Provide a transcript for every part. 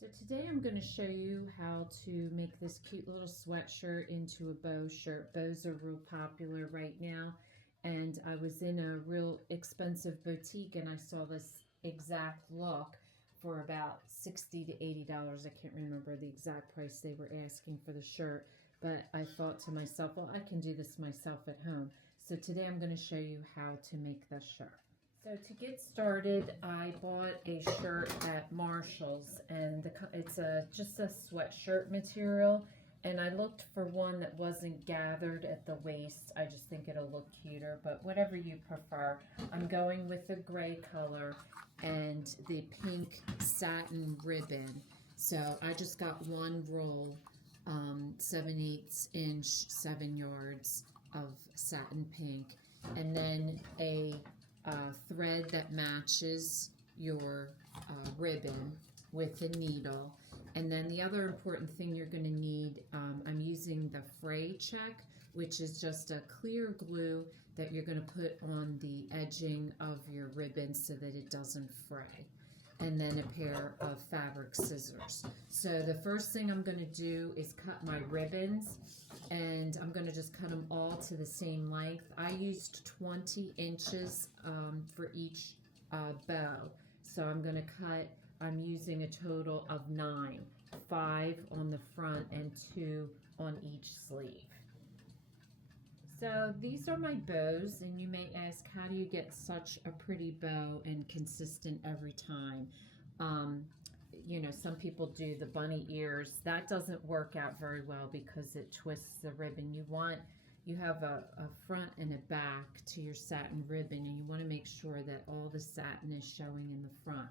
So today I'm going to show you how to make this cute little sweatshirt into a bow shirt. Bows are real popular right now, and I was in a real expensive boutique and I saw this exact look for about $60 to $80. I can't remember the exact price they were asking for the shirt, but I thought to myself, well, I can do this myself at home. So today I'm going to show you how to make this shirt. So to get started, I bought a shirt at Marshall's, and it's just a sweatshirt material, and I looked for one that wasn't gathered at the waist. I just think it'll look cuter, but whatever you prefer. I'm going with the gray color and the pink satin ribbon. So I just got one roll, 7/8 inch, 7 yards of satin pink, and then a thread that matches your ribbon with a needle. And then the other important thing you're going to need, I'm using the fray check, which is just a clear glue that you're going to put on the edging of your ribbon so that it doesn't fray. And then a pair of fabric scissors. So the first thing I'm going to do is cut my ribbons, and I'm going to just cut them all to the same length. I used 20 inches for each bow. So I'm using a total of 9, 5 on the front and 2 on each sleeve. So these are my bows, and you may ask, how do you get such a pretty bow and consistent every time? You know, some people do the bunny ears. That doesn't work out very well because it twists the ribbon. You have a front and a back to your satin ribbon, and you want to make sure that all the satin is showing in the front.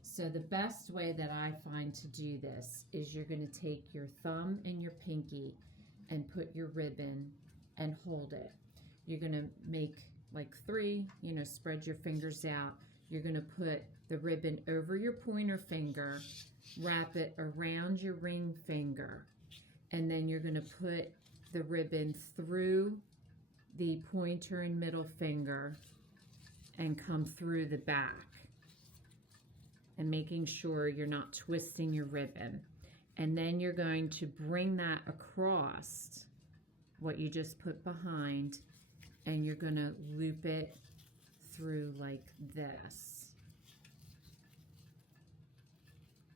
So the best way that I find to do this is you're going to take your thumb and your pinky and put your ribbon and hold it. You're going to make like 3, spread your fingers out. You're going to put the ribbon over your pointer finger, wrap it around your ring finger, and then you're going to put the ribbon through the pointer and middle finger and come through the back, and making sure you're not twisting your ribbon. And then you're going to bring that across what you just put behind, and you're going to loop it through like this,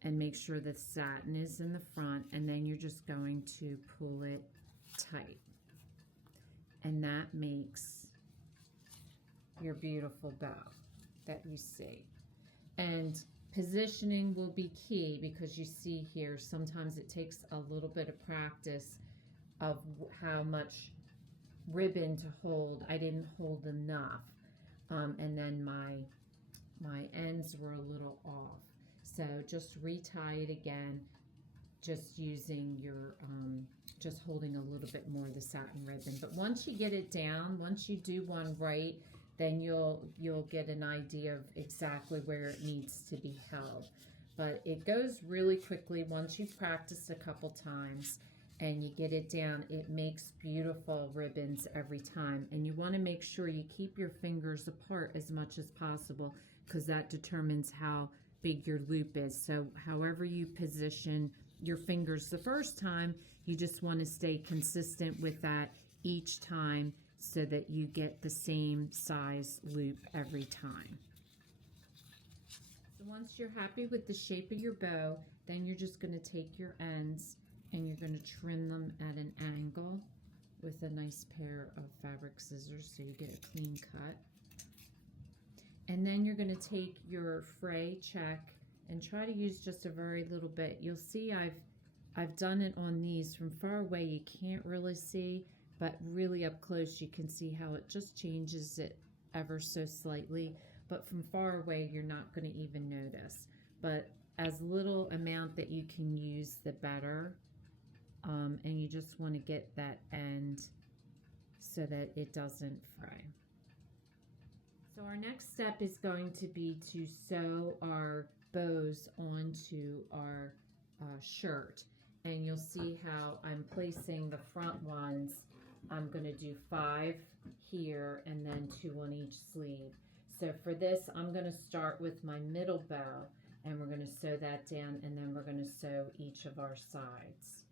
and make sure the satin is in the front, and then you're just going to pull it tight, and that makes your beautiful bow that you see. And positioning will be key, because you see here sometimes it takes a little bit of practice of how much ribbon to hold. I didn't hold enough, and then my ends were a little off. So just retie it again, just using your just holding a little bit more of the satin ribbon. But once you get it down, once you do one right, then you'll get an idea of exactly where it needs to be held. But it goes really quickly once you've practiced a couple times and you get it down. It makes beautiful ribbons every time. And you want to make sure you keep your fingers apart as much as possible, because that determines how big your loop is. So however you position your fingers the first time, you just want to stay consistent with that each time so that you get the same size loop every time. So once you're happy with the shape of your bow, then you're just going to take your ends and you're going to trim them at an angle with a nice pair of fabric scissors so you get a clean cut. And then you're going to take your fray check and try to use just a very little bit. You'll see I've done it on these. From far away you can't really see, but really up close you can see how it just changes it ever so slightly. But from far away you're not going to even notice. But as little amount that you can use, the better. And you just want to get that end so that it doesn't fray. So our next step is going to be to sew our bows onto our shirt. And you'll see how I'm placing the front ones. I'm going to do 5 here and then 2 on each sleeve. So for this, I'm going to start with my middle bow, And we're going to sew that down, and then we're going to sew each of our sides.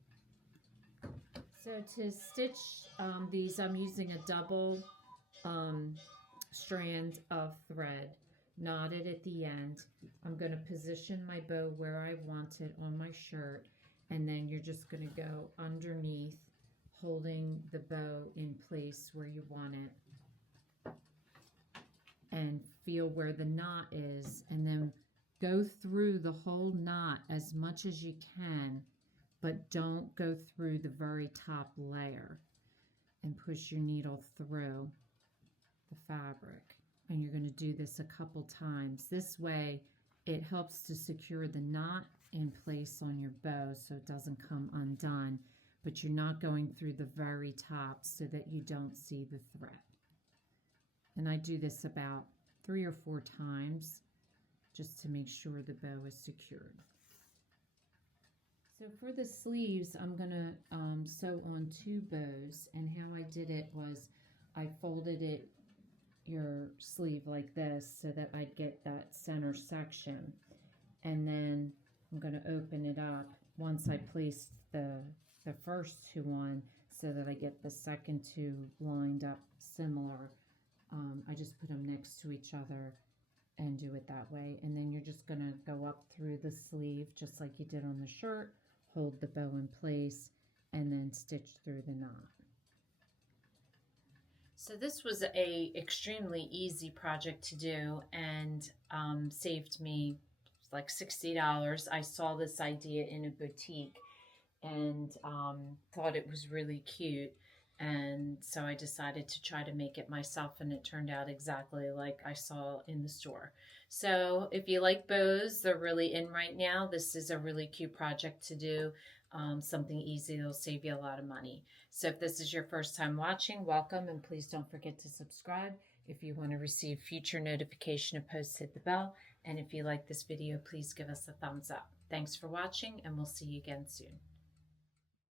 So to stitch these, I'm using a double strand of thread knotted at the end. I'm going to position my bow where I want it on my shirt, and then you're just going to go underneath, holding the bow in place where you want it, and feel where the knot is, and then go through the whole knot as much as you can, but don't go through the very top layer, and push your needle through the fabric. And you're going to do this a couple times. This way it helps to secure the knot in place on your bow so it doesn't come undone, but you're not going through the very top so that you don't see the thread. And I do this about 3 or 4 times just to make sure the bow is secured. So for the sleeves, I'm going to sew on 2 bows, and how I did it was I folded it your sleeve like this so that I'd get that center section, and then I'm going to open it up once I place the first 2 on so that I get the second 2 lined up similar. I just put them next to each other and do it that way, and then you're just going to go up through the sleeve just like you did on the shirt, hold the bow in place, and then stitch through the knot. So this was a extremely easy project to do, and saved me like $60. I saw this idea in a boutique and thought it was really cute, and so I decided to try to make it myself, and it turned out exactly like I saw in the store. So if you like bows, they're really in right now. This is a really cute project to do. Something easy that'll save you a lot of money. So if this is your first time watching, welcome, and please don't forget to subscribe. If you want to receive future notification of posts, hit the bell. And if you like this video, please give us a thumbs up. Thanks for watching, and we'll see you again soon.